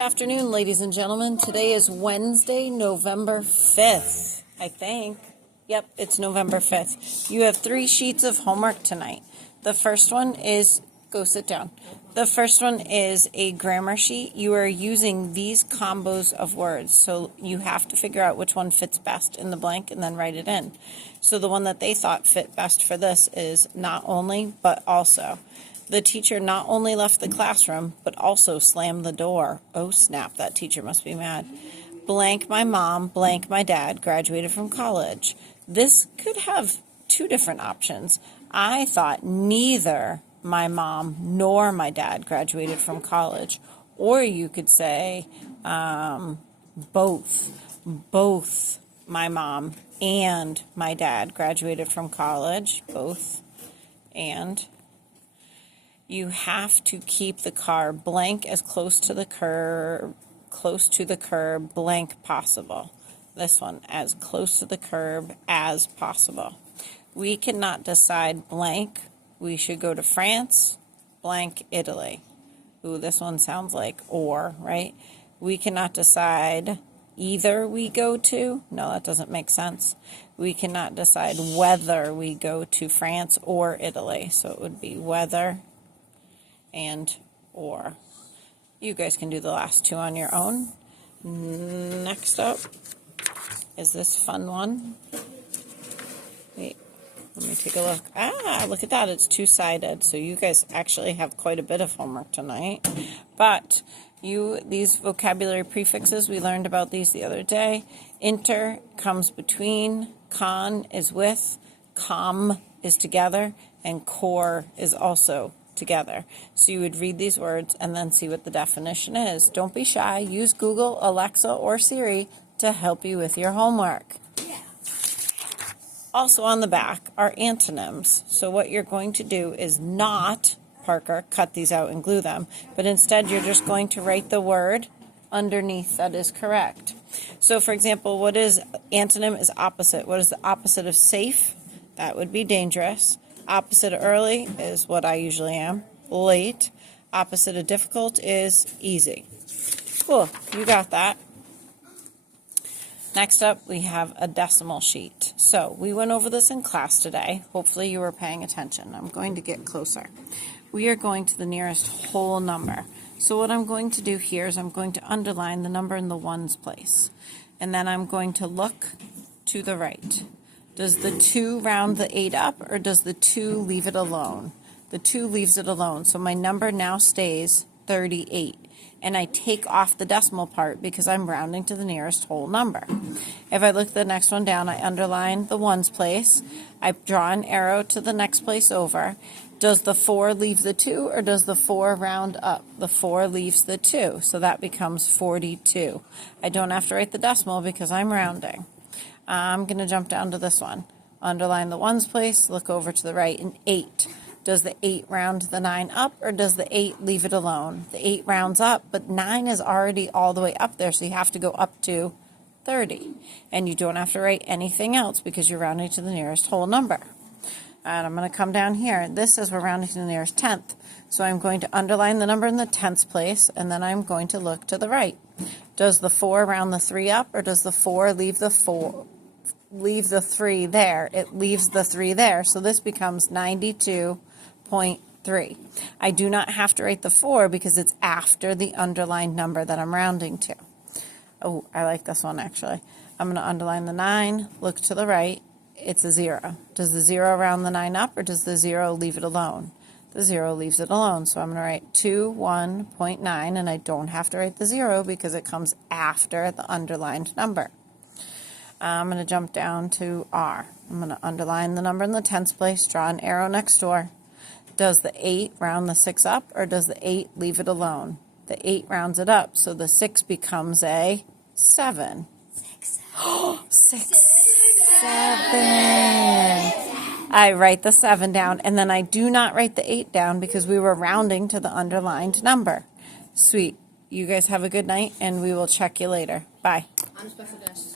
Good afternoon, ladies and gentlemen. Today is Wednesday, November 5th, I think. Yep, it's November 5th. You have 3 sheets of homework tonight. The first one is, go sit down. The first one is a grammar sheet. You are using these combos of words, so you have to figure out which one fits best in the blank and then write it in. So the one that they thought fit best for this is not only, but also. The teacher not only left the classroom, but also slammed the door. Oh, snap, that teacher must be mad. Blank my mom, blank my dad, graduated from college. This could have 2 different options. I thought neither my mom nor my dad graduated from college. Or you could say both. Both my mom and my dad graduated from college. Both and... You have to keep the car blank as close to the curb, blank possible. This one, as close to the curb as possible. We cannot decide blank. We should go to France, blank Italy. Ooh, this one sounds like or, right? We cannot decide either we go to. No, that doesn't make sense. We cannot decide whether we go to France or Italy. So it would be whether and or. You guys can do the last 2 on your own. Next up is this fun one. Wait, let me take a look. Ah, look at that. It's 2-sided. So you guys actually have quite a bit of homework tonight. But these vocabulary prefixes, we learned about these the other day. Inter comes between, con is with, com is together, and core is also together. So you would read these words and then see what the definition is. Don't be shy. Use Google, Alexa, or Siri to help you with your homework. Yeah. Also on the back are antonyms. So what you're going to do is not, Parker, cut these out and glue them, but instead you're just going to write the word underneath that is correct. So for example, what is antonym is opposite. What is the opposite of safe? That would be dangerous. Opposite of early is what I usually am, late. Opposite of difficult is easy. Cool, you got that. Next up, we have a decimal sheet. So we went over this in class today. Hopefully you were paying attention. I'm going to get closer. We are going to the nearest whole number. So what I'm going to do here is I'm going to underline the number in the ones place. And then I'm going to look to the right. Does the 2 round the 8 up, or does the 2 leave it alone? The 2 leaves it alone, so my number now stays 38. And I take off the decimal part because I'm rounding to the nearest whole number. If I look at the next one down, I underline the ones place. I draw an arrow to the next place over. Does the 4 leave the 2, or does the 4 round up? The 4 leaves the 2, so that becomes 42. I don't have to write the decimal because I'm rounding. I'm going to jump down to this one. Underline the ones place, look over to the right, and 8. Does the 8 round the 9 up, or does the 8 leave it alone? The 8 rounds up, but 9 is already all the way up there, so you have to go up to 30. And you don't have to write anything else because you're rounding to the nearest whole number. And I'm going to come down here. This says we're rounding to the nearest 10th. So I'm going to underline the number in the 10th place, and then I'm going to look to the right. Does the 4 round the 3 up, or does the 4 leave the 3 there? It leaves the 3 there, so this becomes 92.3. I do not have to write the 4 because it's after the underlined number that I'm rounding to. Oh, I like this one actually. I'm going to underline the 9, look to the right, it's a 0. Does the 0 round the 9 up, or does the 0 leave it alone? The 0 leaves it alone, so I'm going to write 21.9, and I don't have to write the 0 because it comes after the underlined number. I'm going to jump down to R. I'm going to underline the number in the 10th place, draw an arrow next door. Does the 8 round the 6 up, or does the 8 leave it alone? The 8 rounds it up, so the 6 becomes a 7. 6, 7. I write the 7 down, and then I do not write the 8 down because we were rounding to the underlined number. Sweet. You guys have a good night, and we will check you later. Bye.